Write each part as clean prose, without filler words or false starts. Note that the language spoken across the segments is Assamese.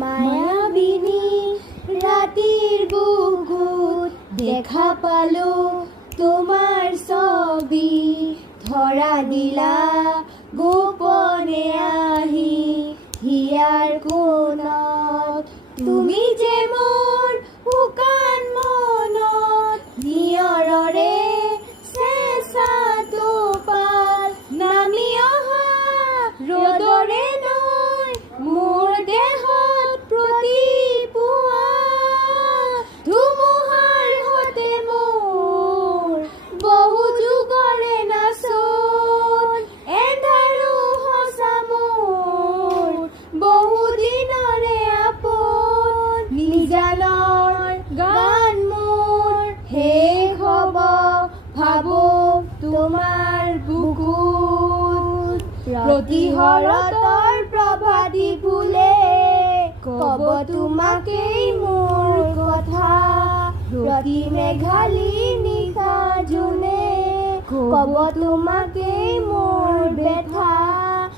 মায়াবিনী ৰাতিৰ বুকুত দেখা পালো তোমাৰ ছবি, ধৰা দিলা গোপনে আহি হিয়াৰ কোণত। তুমি যে মোৰ শুকান মনত নিয়ৰৰে চেঁচা টোপাল, নামি অহা ৰ'দৰে নৈ মোৰ দেহত প্ৰতিপুৱা। ধুমুহাৰ সতে মোৰ বহু যুগৰে নাচোন, এন্ধাৰো সঁচা মোৰ বহু দিনৰে আপোন। নিজানৰ গান মোৰ শেষ হ'ব ভাবো তোমাৰ বুকুত। প্ৰতিহৰতৰ প্ৰভাতী ফুলে কব তোমাকেই মোৰ কথা, প্ৰতি মেঘালী নিশা জোনে কব তোমাকেই মোৰ ব্যথা।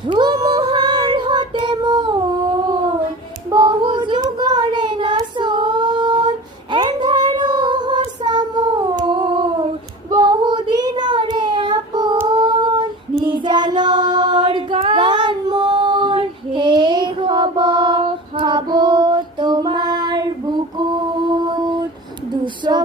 ধুমুহাৰ সতে মোৰ বহু যুগৰে নাচোন, এন্ধাৰো সঁচা মোৰ বহু দিনৰে আপোন। নিজানৰ গান মোৰ শেষ হ'ব ভাবো তোমাৰ বুকুত। দুচকু